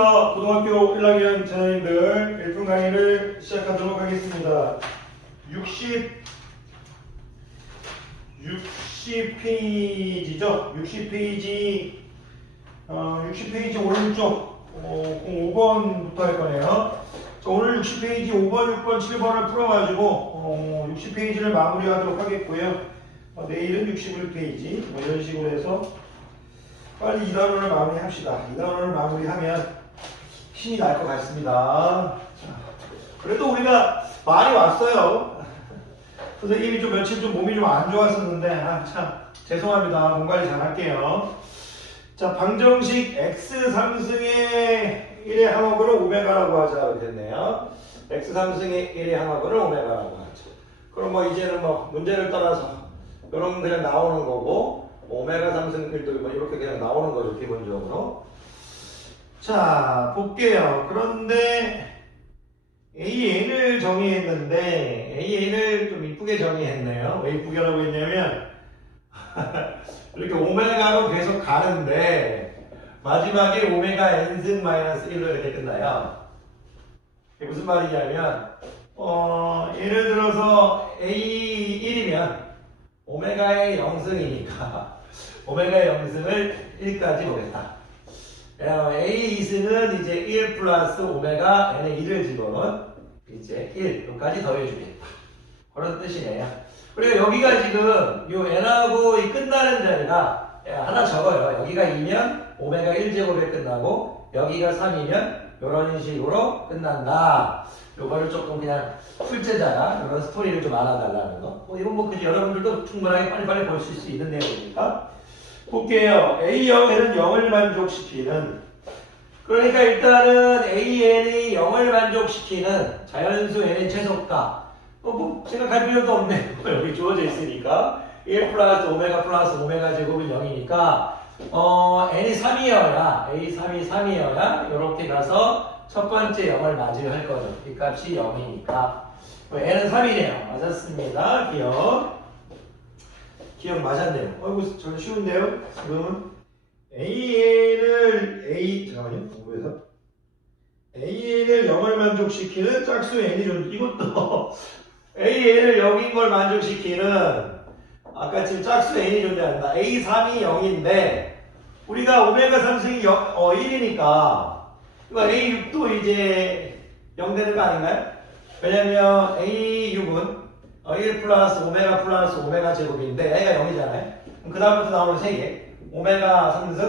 안녕하십니까. 고등학교 1학년 전원님들 1분 강의를 시작하도록 하겠습니다. 60페이지죠. 60페이지 오른쪽 5번부터 할 거네요. 자, 오늘 60페이지 5번, 6번, 7번을 풀어가지고 60페이지를 마무리하도록 하겠고요. 내일은 61페이지 이런 식으로 해서 빨리 2단원을 마무리합시다. 2단원을 마무리하면 신이 날 것 같습니다. 자, 그래도 우리가 많이 왔어요. 선생님이 좀 며칠 몸이 좀 안 좋았었는데 참 죄송합니다. 몸 관리 잘 할게요. 자, 방정식 x 3승의 1의 항어근을 오메가라고 하자 됐네요. x 3승의 1의 항어근을 오메가라고 하죠. 그럼 이제는 문제를 따라서 이런 건 그냥 나오는 거고 오메가 3승 1도 이렇게 그냥 나오는 거죠, 기본적으로. 자, 볼게요. 그런데 AN을 정의했는데 AN을 좀 이쁘게 정의했네요. 왜 이쁘게 하라고 했냐면 이렇게 오메가로 계속 가는데 마지막에 오메가 n승 마이너스 1로 이렇게 끝나요. 이게 무슨 말이냐면 예를 들어서 A1이면 오메가의 0승이니까 오메가의 0승을 1까지 보겠다. A2승은 이제 1 플러스 오메가 n의 1을 집어넣은 이제 1까지 더해주겠다. 그런 뜻이네요. 그리고 여기가 지금 요 n하고 이 끝나는 자리가 하나 적어요. 여기가 2면 오메가 1제곱에 끝나고 여기가 3이면 이런 식으로 끝난다. 요거를 조금 그냥 풀제자야. 이런 스토리를 좀 알아달라는 거. 이건 그지 여러분들도 충분하게 빨리빨리 볼 수 있는 내용이니까. 볼게요. A0에는 0을 만족시키는, 그러니까 일단은 AN이 0을 만족시키는 자연수 n의 최소가. 생각할 필요도 없네. 여기 주어져 있으니까. 1 플러스 오메가 제곱은 0이니까, n이 3이어야, A3이 3이어야, 이렇게 가서 첫 번째 0을 맞이할 거죠. 이 값이 0이니까. n은 3이네요. 맞았습니다. 기억 맞았네요. 어이구, 전 쉬운데요? 지금은 잠깐만요. 공부해서. AN을 0을 만족시키는 짝수 n이 이것도 AN을 0인 걸 만족시키는 아까 지금 짝수 n이 존재한다. A3이 0인데 우리가 오메가 3승이 1이니까 A6도 이제 0 되는 거 아닌가요? 왜냐면 A6은 1 플러스 오메가 제곱인데 A가 0이잖아요. 그 다음부터 나오는 3개. 오메가 3승,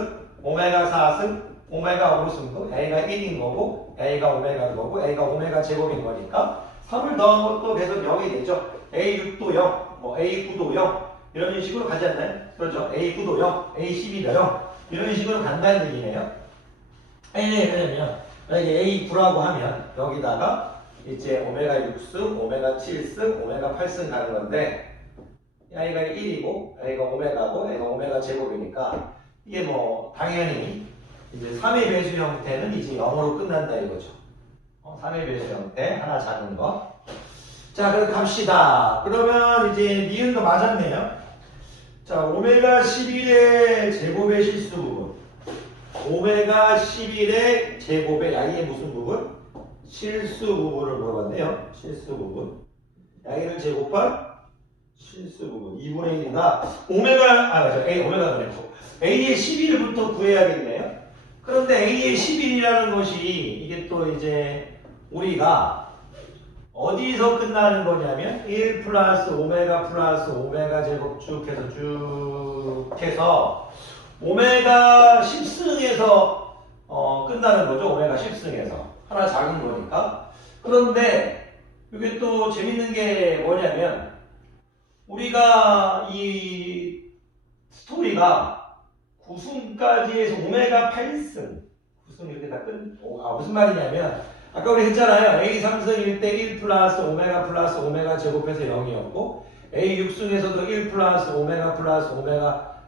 오메가 4승, 오메가 5승도 A가 1인 거고 A가 오메가인 거고 A가 오메가 제곱인 거니까 3을 더한 것도 계속 0이 되죠. A6도 0, A9도 0 이런 식으로 가지 않나요? 그렇죠. A9도 0, A12도 0 이런 식으로 간다는 얘기네요. 왜냐면 만약에 A9라고 하면 여기다가 이제 오메가 6승, 오메가 7승, 오메가 8승 가는 건데 A가 1이고 A가 오메가고 A가 오메가 제곱이니까 이게 당연히 이제 3의 배수 형태는 이제 0으로 끝난다 이거죠. 3의 배수 형태 하나 작은 거. 자, 그럼 갑시다. 그러면 이제 니은도 맞았네요. 자, 오메가 11의 제곱의 실수 부분. 오메가 11의 제곱의 이게 무슨 부분? 실수 부분을 물어봤네요. 실수 부분. 양의를 제곱한 실수 부분. 2분의 1이다. 오메가가 아니고 A의 11부터 구해야겠네요. 그런데 A의 11이라는 것이 이게 또 이제 우리가 어디서 끝나는 거냐면 1 플러스 오메가 제곱 쭉 해서 오메가 10승에서 끝나는 거죠. 오메가 10승에서. 하나 작은 거니까. 그런데 이게 또 재밌는 게 뭐냐면 우리가 이 스토리가 9승까지 해서 오메가 8승 9승 이렇게 다 무슨 말이냐면 아까 우리 했잖아요. A 3승일 때 1 플러스 오메가 제곱해서 0이었고 A 6승에서도 1 플러스 오메가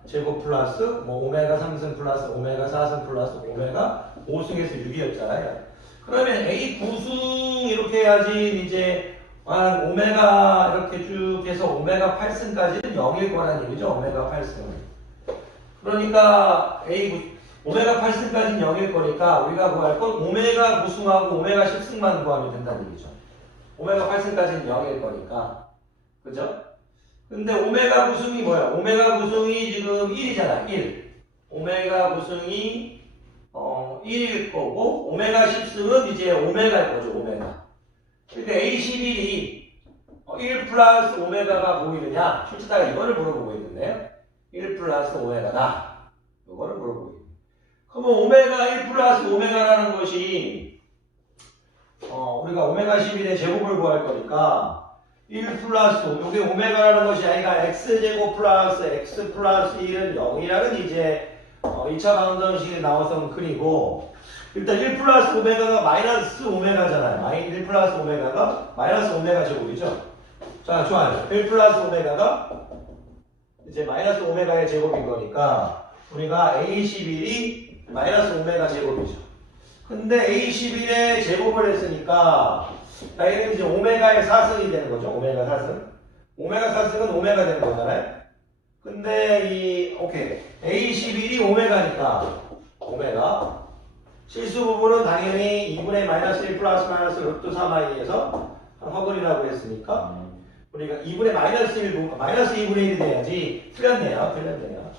제곱 플러스 오메가 3승 플러스 오메가 4승 플러스 오메가 5승에서 6이었잖아요. 그러면 A 9승 이렇게 해야지 이제 오메가 이렇게 쭉 해서 오메가 8승까지는 0일 거라는 얘기죠. 오메가 8승. 그러니까 오메가 8승까지는 0일 거니까 우리가 구할 건 오메가 9승하고 오메가 10승만 구하면 된다는 얘기죠. 오메가 8승까지는 0일 거니까. 그죠? 근데 오메가 9승이 뭐야? 오메가 9승이 지금 1이잖아. 1. 오메가 9승이 1일 거고 오메가 10승은 이제 오메가일 거죠. 오메가. 그러니까 A11이 1 플러스 오메가가 보이느냐? 출제자가 이거를 물어보고 있는데요. 1 플러스 오메가다. 이거를 물어보고 있는. 그러면 오메가 1 플러스 오메가라는 것이 우리가 오메가 11의 제곱을 구할 거니까 1 플러스 이게 오메가라는 것이 아니라 x제곱 플러스 x 플러스 1은 0이라는 이제 2차 방정식에 나와서 그리고 일단 1 플러스 오메가가 마이너스 오메가잖아요. 1 플러스 오메가가 마이너스 오메가 제곱이죠. 자, 좋아요. 1 플러스 오메가가 이제 마이너스 오메가의 제곱인 거니까 우리가 A11이 마이너스 오메가 제곱이죠. 근데 A11의 제곱을 했으니까 얘는 이제 오메가의 4승이 되는 거죠. 오메가 4승. 오메가 4승은 오메가 되는 거잖아요. 근데 오케이. A11이 오메가니까 오메가 실수 부분은 당연히 2분의 마이너스 1 플러스 마이너스 루트 3i에서 허근이라고 했으니까 우리가 2분의 마이너스 1, 마이너스 2분의 1이 돼야지. 틀렸네요.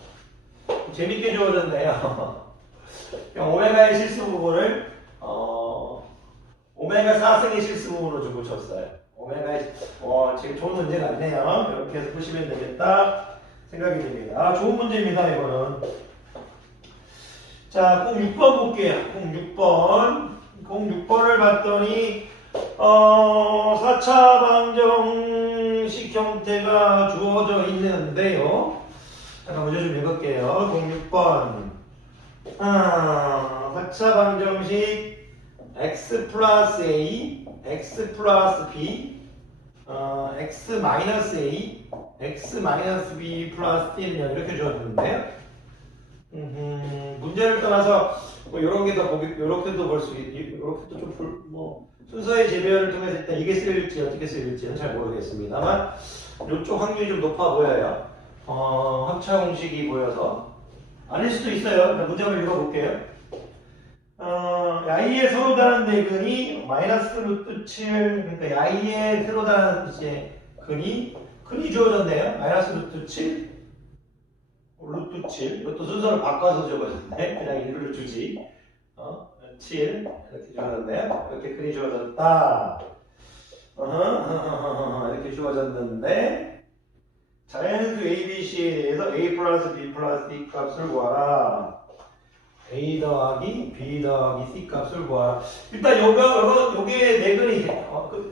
재밌게 주어졌네요. 오메가의 실수 부분을 오메가 4승의 실수 부분으로 주고 쳤어요. 오메가의 지금 좋은 문제 같네요. 이렇게 해서 푸시면 되겠다 생각이 듭니다. 좋은 문제입니다. 이거는. 자, 공 6번 볼게요. 공 6번을 봤더니 4차 방정식 형태가 주어져 있는데요. 잠깐 문제 좀 읽을게요. 공 6번 4차 방정식 x 플러스 a, x 플러스 b, x 마이너스 a, x 마이너스 b 플러스 t는 이렇게 주어졌는데요. 문제를 떠나서 뭐 이런 게 더 보기, 이렇게도 볼 수 있고, 이렇게도 좀 순서의 재배열을 통해서 일단 이게 쓰일지 어떻게 쓰일지는 잘 모르겠습니다만 이쪽 확률이 좀 높아 보여요. 합차 공식이 보여서 아닐 수도 있어요. 문제를 읽어볼게요. i의 서로 다른 내근이 마이너스 루트 7, 그러니까 i의 서로 다른 이제 근이 주어졌네요. 마이너스 루트 7, 루트 7. 이것도 순서를 바꿔서 적어졌네. 그냥 1을 주지. 7 이렇게 주어졌네요. 이렇게 근이 주어졌다. 이렇게 주어졌는데 자연수 ABC에 대해서 A 플러스 B 플러스 D 값을 구하라. A 더하기 B 더하기 C 값을 구하라. 일단 요게 내근이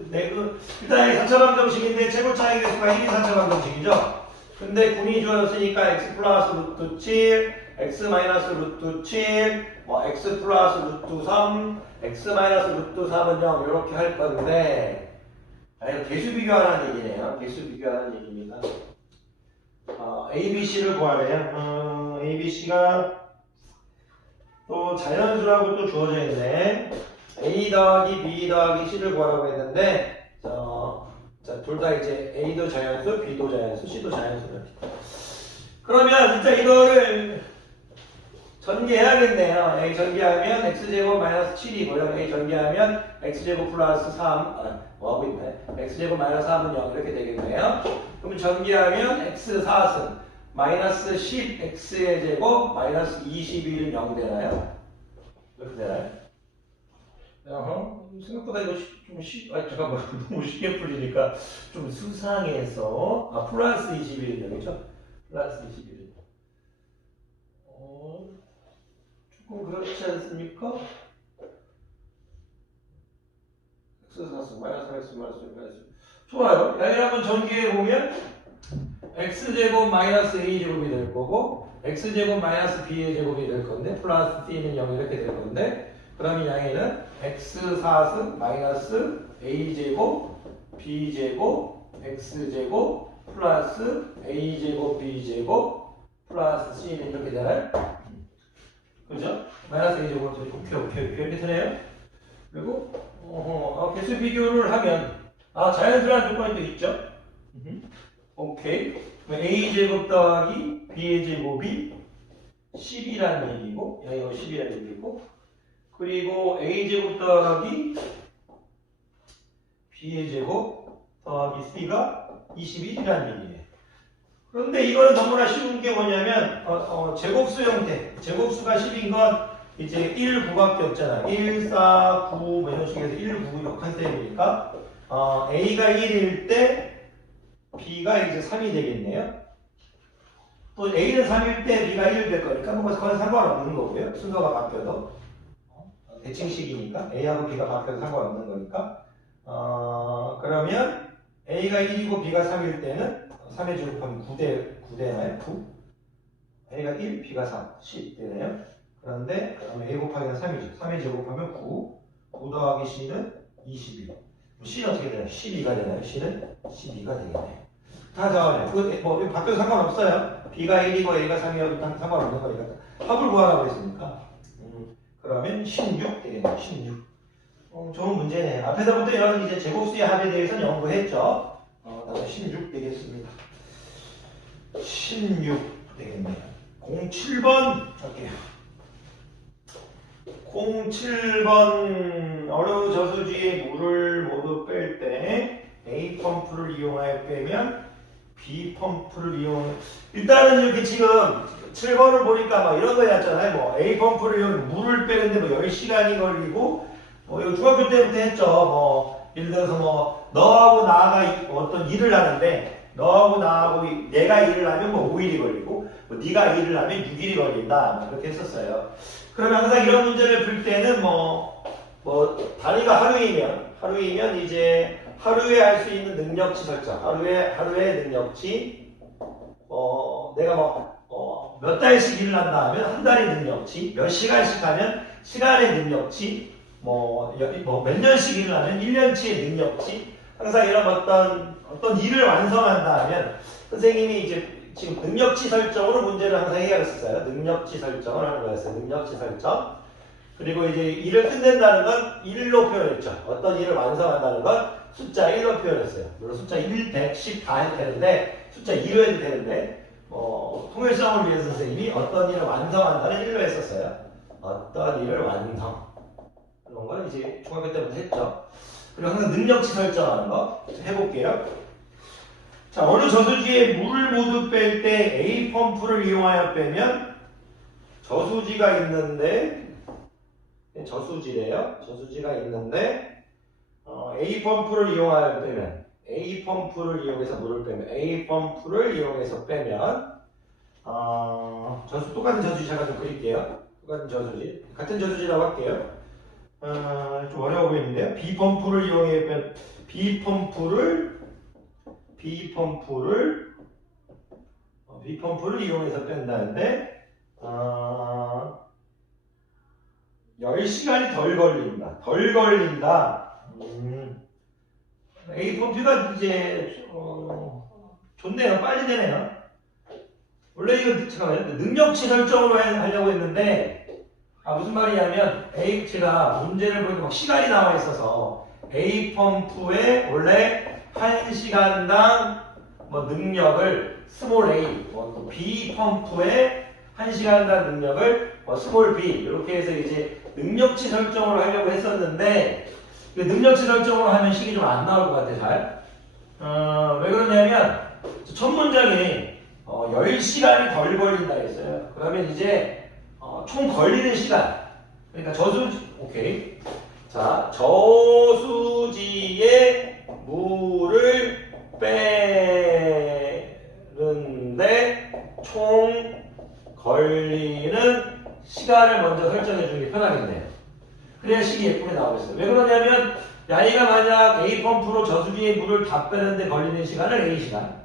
내근 일단 4차 방정식인데 최고 차이 개수가 1, 4차 방정식이죠. 근데 군이 주어졌으니까 x 플러스 루트 7, x 마이너스 루트 7, x 플러스 루트 3, x 마이너스 루트 3은 0 이렇게 할 건데 이거 개수 비교하라는 얘기네요. 개수 비교하라는 얘기입니다. ABC를 구하래요. ABC가 또 자연수라고 또 주어져 있네. A 더하기 B 더하기 C를 구하라고 했는데 자, 둘 다 이제 A도 자연수, B도 자연수, C도 자연수입니다. 그러면 진짜 이거를 전개해야겠네요. A 전개하면 X제곱 마이너스 7이고요. A 전개하면 X제곱 플러스 3, 뭐하고 있네. X제곱 마이너스 3은 0 이렇게 되겠네요. 그럼 전개하면 X 4승, 마이너스 10 X의 제곱, 마이너스 21은 0 되나요? 이렇게 되나요? 생각보다 이거 잠깐만 너무 쉽게 풀리니까 좀 수상해서 플러스 21은 0이죠? 플러스 21은 조금 그렇지 않습니까? X 4승 마이너스 X 마이너스 좋아요. 여기 한번 전개해보면 X제곱 마이너스 A제곱이 될 거고 X제곱 마이너스 B의 제곱이 될 건데 플러스 T는 0 이렇게 될 건데 그러면 양에는 x 4승 마이너스 a제곱 b제곱 x제곱 플러스 a제곱 b제곱 플러스 c는 이렇게 되나요? 그죠? 마이너스 a제곱 오케이 이렇게 되네요. 그리고 개수 비교를 하면 자연수라는 조건이 또 있죠. 오케이. a제곱 더하기 b의 제곱이 10이라는 얘기고, 여기가 10이라는 얘기고, 그리고 a제곱 더하기 b의 제곱 더하기 c가 21이라는 얘기예요. 그런데 이거는 너무나 쉬운 게 뭐냐면 제곱수 형태, 제곱수가 10인 건 이제 1, 9밖에 없잖아. 1, 4, 9 뭐 이런 식에서 1, 9 이런 컨셉이니까 a가 1일 때 b가 이제 3이 되겠네요. 또 a는 3일 때 b가 1이 될 거니까 뭐 그건 상관없는 거고요. 순서가 바뀌어도 대칭식이니까 a하고 b가 바뀌어도 상관없는 거니까 그러면 a가 1이고 b가 3일 때는 3의 제곱하면 9되나요? 9? a가 1, b가 3, 10 되네요. 그런데 a 곱하기는 3이죠. 3의 제곱하면 9, 9 더하기 c는 21. c는 어떻게 되나요? 12가 되나요? c는 12가 되겠네요. 다 나와요. 뭐 바뀌어도 상관없어요. b가 1이고 a가 3이어도 상관없는 거니까 합을 구하라고 했으니까 그러면 16 되겠네요. 16. 좋은 문제네요. 앞에서부터 이런 이제 제곱수의 합에 대해서는 연구했죠. 나도 16 되겠습니다. 16 되겠네요. 07번 할게요. 07번 어느 저수지에 물을 모두 뺄 때 A 펌프를 이용하여 빼면 B 펌프를 일단은 이렇게 지금 7번을 보니까 막 이런 거 했잖아요. 뭐 A 펌프를 이용해 물을 빼는데 뭐 10시간이 걸리고 뭐 이거 중학교 때부터 했죠. 뭐 예를 들어서 뭐 너하고 나가 어떤 일을 하는데 너하고 나하고 내가 일을 하면 뭐 5일이 걸리고 뭐 네가 일을 하면 6일이 걸린다. 뭐 그렇게 했었어요. 그러면 항상 이런 문제를 풀 때는 뭐 단위가 하루이면 이제 하루에 할 수 있는 능력치 설정. 하루에 능력치 내가 몇 달씩 일을 한다 하면 한 달의 능력치, 몇 시간씩 하면 시간의 능력치, 몇 년씩 일을 하면 1년치의 능력치, 항상 이런 어떤 일을 완성한다 하면 선생님이 이제 지금 능력치 설정으로 문제를 항상 해결했었어요. 능력치 설정을 하는 거였어요. 능력치 설정. 그리고 이제 일을 끝낸다는 건 1로 표현했죠. 어떤 일을 완성한다는 건 숫자 1로 표현했어요. 물론 숫자 1, 100, 10 다 해도 되는데 숫자 2로 해도 되는데 통일성을 위해서 선생님이 어떤 일을 완성한다는 1로 했었어요. 어떤 일을 완성. 그런 걸 이제 중학교 때부터 했죠. 그리고 항상 능력치 설정하는 거 해볼게요. 자, 어느 저수지에 물을 모두 뺄 때 A 펌프를 이용하여 빼면 저수지가 있는데 저수지래요. 저수지가 있는데 A 펌프를 이용하여 빼면 A 펌프를 이용해서 물을 빼면 A 펌프를 이용해서 빼면 똑같은 저수지 제가 좀 그릴게요. 똑같은 저수지 같은 저수지라고 할게요. 좀 어려워 보이는데요. B 펌프를 이용해 빼면 B 펌프를 이용해서 뺀다는데 10시간이 덜 걸린다. A 펌프가 이제 좋네요. 빨리 되네요. 원래 이거 잠깐만요. 능력치 설정으로 하려고 했는데 무슨 말이냐면 제가 문제를 보니까 막 시간이 나와 있어서 A 펌프에 원래 1시간당 능력을 스몰 a, B 펌프에 1시간당 능력을 스몰 b 이렇게 해서 이제 능력치 설정을 하려고 했었는데 능력치 설정으로 하면 식이 좀 안 나올 것 같아 잘. 왜 그러냐면 첫 문장에 10시간이 덜 걸린다 했어요. 그러면 이제 총 걸리는 시간 그러니까 오케이. 자, 저수지에 물을 빼는데 총 걸리는 시간을 먼저 설정해 주는 게 편하겠네요. 그래야 식이 예쁘게 나오겠어요. 왜 그러냐면 야이가 만약 A 펌프로 저수지에 물을 다 빼는데 걸리는 시간을 A시간,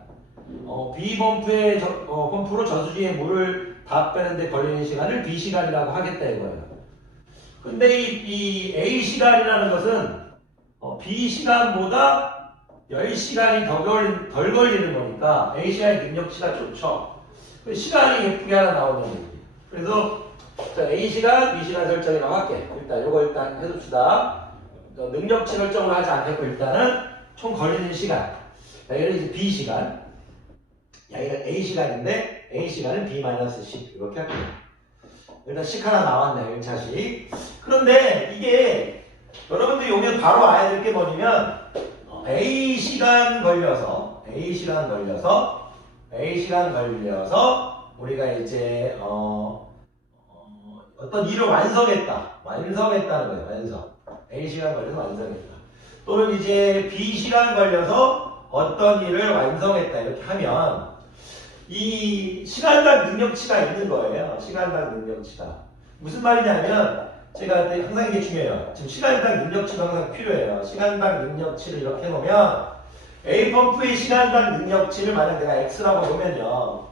B 펌프로 저수지에 물을 다 빼는데 걸리는 시간을 B시간이라고 하겠다 이거예요. 근데 이 A시간이라는 것은 B시간보다 10시간이 덜 걸리는 거니까 A시간의 능력치가 좋죠. 시간이 예쁘게 하나 나오는 거예요. 그래서 A시간, B시간 설정이라고 할게. 일단 해둡시다. 능력치 설정을 하지 않겠고 일단은 총 걸리는 시간. 여기는 이제 B시간. 여기가 A시간인데 A시간은 B-10 이렇게 할게요. 일단 식 하나 나왔네요. 1차식. 그런데 이게 여러분들이 오면 바로 알아야 될 게 뭐냐면 A시간 걸려서 우리가 이제 어떤 일을 완성했다는 거예요. 완성. A시간 걸려서 완성했다. 또는 이제 B시간 걸려서 어떤 일을 완성했다 이렇게 하면 이 시간당 능력치가 있는 거예요. 시간당 능력치가. 무슨 말이냐면 제가 항상 이게 중요해요. 지금 시간당 능력치가 항상 필요해요. 시간당 능력치를 이렇게 해놓으면 A 펌프의 시간당 능력치를 만약 내가 X라고 보면요.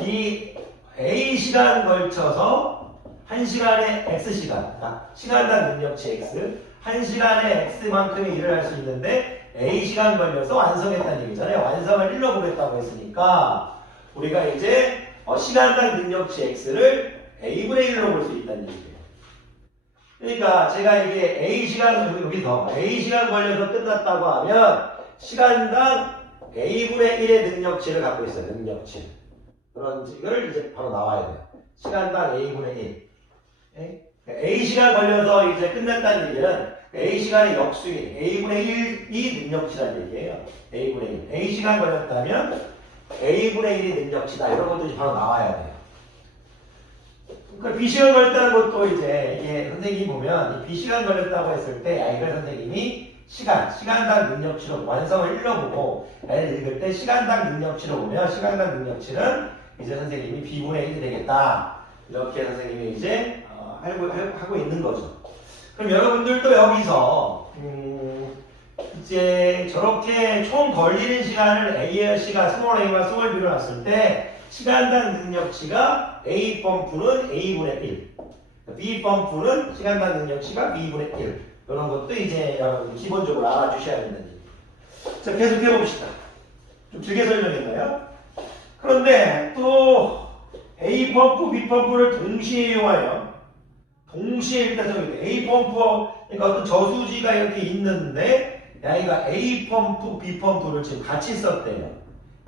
이 A 시간 걸쳐서 1시간에 X시간, 그러니까 시간당 능력치 X, 1시간에 X만큼의 일을 할 수 있는데 A시간 걸려서 완성했다는 얘기잖아요. 완성을 1로 보겠다고 했으니까 우리가 이제 시간당 능력치 X를 A분의 1로 볼 수 있다는 얘기예요. 그러니까 제가 이게 여기서 A시간 걸려서 끝났다고 하면 시간당 A분의 1의 능력치를 갖고 있어요. 능력치. 그런 식을 이제 바로 나와야 돼요. 시간당 A분의 1. A시간 걸려서 이제 끝났다는 얘기는 A시간의 역수인 A분의 1이 능력치라는 얘기예요. A분의 1. A시간 걸렸다면 A분의 1이 능력치다. 이런 것도 이제 바로 나와야 돼요. 그러니까 B시간 걸렸다는 것도 이제 이게 선생님이 보면 B시간 걸렸다고 했을 때 이걸 선생님이 시간당 능력치로 완성을 1로 보고 애를 읽을 때 시간당 능력치로 보면 시간당 능력치는 이제 선생님이 B분의 1이 되겠다. 이렇게 선생님이 이제 하고 있는 거죠. 그럼 여러분들도 여기서 이제 저렇게 총 걸리는 시간을 A의 시간 스몰 a와 스몰 b로 놨을 때 시간당 능력치가 A 펌프는 A분의 1, B 펌프는 시간당 능력치가 B분의 1. 이런 것도 이제 여러분 기본적으로 알아주셔야 된다는 얘기예요. 자, 계속 해봅시다. 좀 길게 설명했나요? 그런데 또 A 펌프, B 펌프를 동시에 이용하여 일단 적용돼. A 펌프, 그러니까 어떤 저수지가 이렇게 있는데 여기가 A 펌프, B 펌프를 지금 같이 썼대요.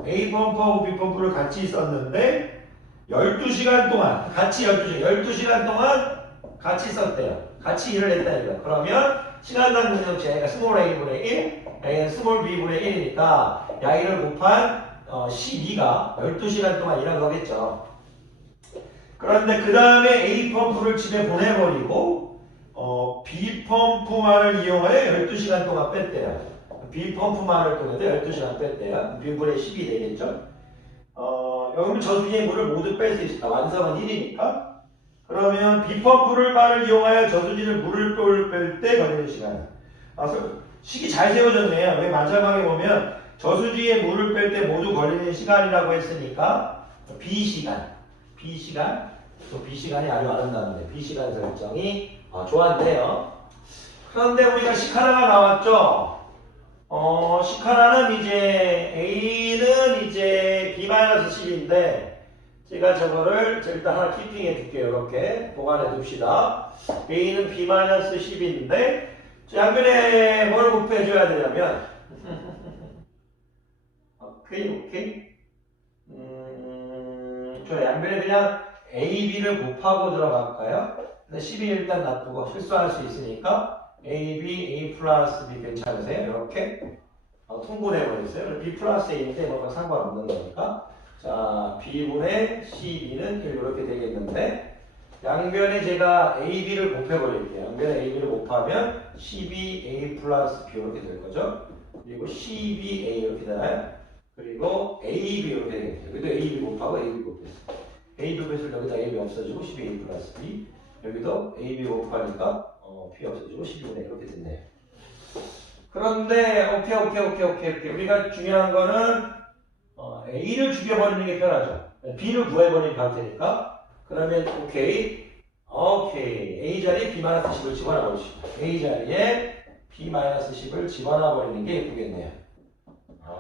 A 펌프하고 B 펌프를 같이 썼는데 12시간 동안 같이 12시간 동안 같이 썼대요. 같이 일을 했다니까. 그러면 시간당 능력치 A가 스몰 A분의 1, A는 스몰 B분의 1이니까 Y를 곱한 12가 12시간 동안 일한 거겠죠. 그런데 그 다음에 A 펌프를 집에 보내버리고 B 펌프만을 이용하여 12시간 동안 뺐대요. B 펌프만을 통해서 12시간 뺐대요. B분의 10이 되겠죠. 여러분 저수지에 물을 모두 뺄 수 있다. 완성은 1이니까. 그러면 B 펌프만을 이용하여 저수지를 물을 뺄 때 걸리는 시간. 식이 잘 세워졌네요. 왜 만장하게 보면 저수지에 물을 뺄 때 모두 걸리는 시간이라고 했으니까 B시간이 아주 아름다운데 B시간 설정이 좋았네요. 그런데 우리가 식 하나가 나왔죠. 식 하나는 이제 A는 이제 B-10인데 제가 저거를 일단 하나 키핑해 줄게요. 이렇게 보관해 둡시다. A는 B-10인데 양변에 뭘 곱해줘야 되냐면 오케이. 저 양변에 그냥 A, B를 곱하고 들어갈까요? 근데 10이 일단 놔두고 실수할 수 있으니까 A, B, A 플러스 B 괜찮으세요? 이렇게 통분해버렸어요. B 플러스 A인데 뭐가 상관없는 거니까. 자, B분의 CB는 1 이렇게 되겠는데 양변에 제가 A, B를 곱해버릴게요. 양변에 A, B를 곱하면 CB, A 플러스 B 이렇게 될 거죠. 그리고 CB, A 이렇게 되나요? 그리고 A, B 이렇게 되겠죠. 여기도 A, B 곱하고 A, B 곱했어요. A, B 곱했을 여기다 A, B 없어지고 12A 플러스 B. 여기도 A, B 곱하니까 P 없어지고 12분의 이렇게 됐네요. 그런데 오케이. 우리가 중요한 거는 A를 죽여버리는 게 편하죠. B를 구해버리는 게 편하니까. 그러면 오케이. A 자리에 B-10을 집어넣어버리시고 A 자리에 B-10을 집어넣어버리는 게 예쁘겠네요.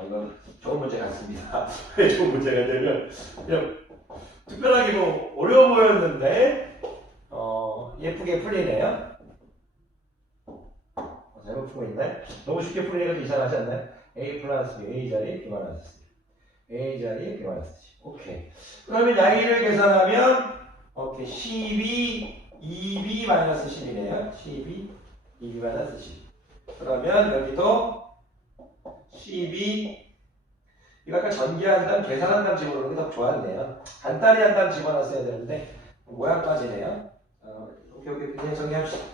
이건 좋은 문제 같습니다. 왜 좋은 문제가 되면 그냥 특별하게 뭐 어려워 보였는데 예쁘게 풀리네요. 잘못 풀고 있나요? 너무 쉽게 풀리는 것도 이상하지 않나요? A 플러스 B, A 자리에 B-10. A 자리에 B-10. 오케이. 그러면 양의를 계산하면 이렇게 12, 2b 마이너스 10이네요. 12, 2b 마이너스 10. 그러면 여기도 12, 이거 아까 전기한담, 계산한담 집어넣는 게 더 좋았네요. 간단히 한담 집어넣었어야 되는데 모양까지네요. 오케이 그냥 정리합시다.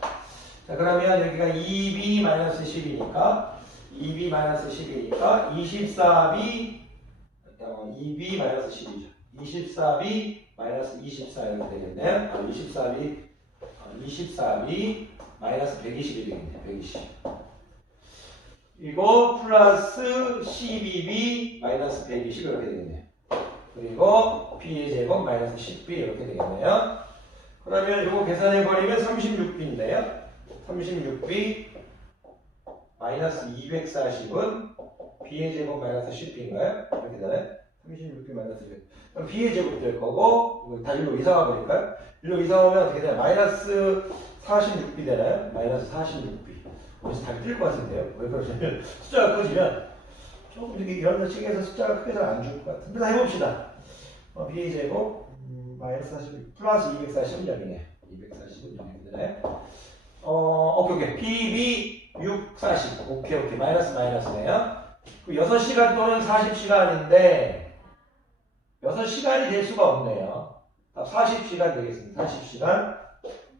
자 그러면 여기가 2b 마이너스 10이니까 2b 마이너스 10이니까 24b 2b 마이너스 10이죠. 24b 마이너스 24 이렇게 되겠네요. 24b 마이너스 120이 되겠네요. 120. 이거 플러스 12b 마이너스 120 이렇게 되겠네요. 그리고 b의 제곱 마이너스 10b 이렇게 되겠네요. 그러면 이거 계산해버리면 36b인데요. 36b 마이너스 240은 b의 제곱 마이너스 10b인가요? 이렇게 되나요? 36b 마이너스 200. 그럼 b의 제곱 될 거고, 다 일로 이상화 버릴까요? 일로 이상하면 어떻게 되나요? 마이너스 46b 되나요? 마이너스 46b. 어디서 답이 뜰 것 같은데요? 왜 그러냐면 숫자가 커지면 조금 이렇게 이런 식에서 숫자가 크게 잘 안 줄 것 같은데 다 해봅시다. b의 제곱 마이너스 46 플러스 240은 0이네. 240은 0이 되나요? 오케이. PB 6, 40. 오케이. 마이너스 마이너스네요. 6시간 또는 40시간인데 6시간이 될 수가 없네요. 40시간 되겠습니다. 40시간.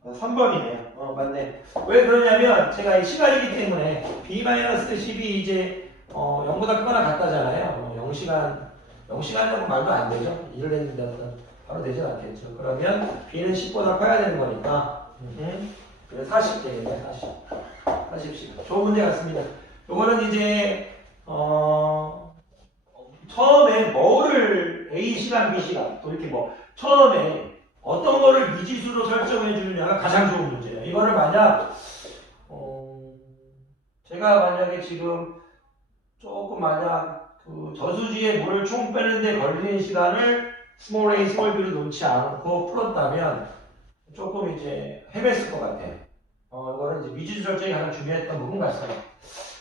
3번이네요. 맞네. 왜 그러냐면 제가 이 시간이기 때문에 B-10이 이제 0보다 크거나 같다잖아요. 0시간이라고 말도 안 되죠. 일을 했는데 바로 되진 않겠죠. 그러면 B는 10보다 커야 되는 거니까 그래서 40 되겠네. 40시간. 좋은 문제 같습니다. 요거는 이제 처음에 뭐를 A시간, B시간 또 이렇게 뭐 처음에 어떤 거를 미지수로 설정해 주느냐가 가장 좋은 문제예요. 이거를 만약 제가 만약에 지금 조금 만약 그 저수지에 물을 총 빼는데 걸리는 시간을 스몰 a, 스몰 b로 놓지 않고 풀었다면 조금 이제 헤맸을 것 같아요. 이거는 이제 미지수 설정이 가장 중요했던 부분 같습니다.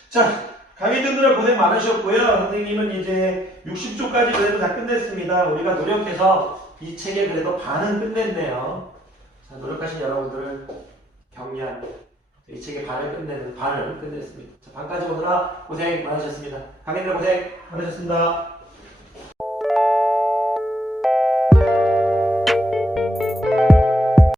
자, 강의들은 고생 많으셨고요. 선생님은 이제 60조까지 그래도 다 끝냈습니다. 우리가 노력해서 이 책에 그래도 반은 끝냈네요. 자, 노력하신 여러분들을 격려합니다. 이 책의 반을 끝냈습니다. 자, 반까지 오느라 고생 많으셨습니다. 강의들 고생 많으셨습니다.